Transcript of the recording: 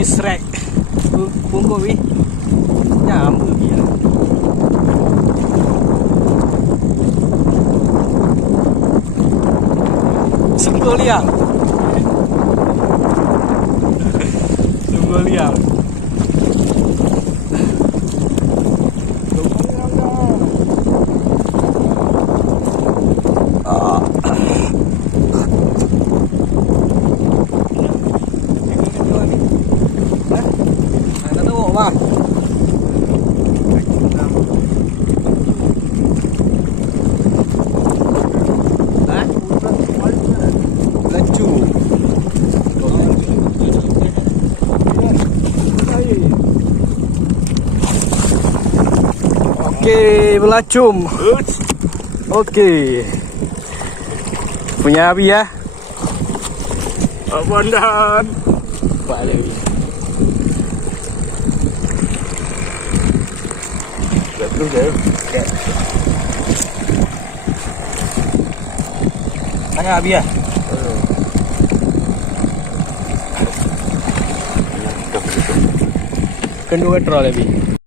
Shrek. Bungko wi. Nyamuk dia. Sungguh liang. Sungguh liang. Oke, belacum. Oke. Punya Abi ya. Abandon. Pak Abi. Terus jauh. Tanya Abi ya. Kendua troll Abi.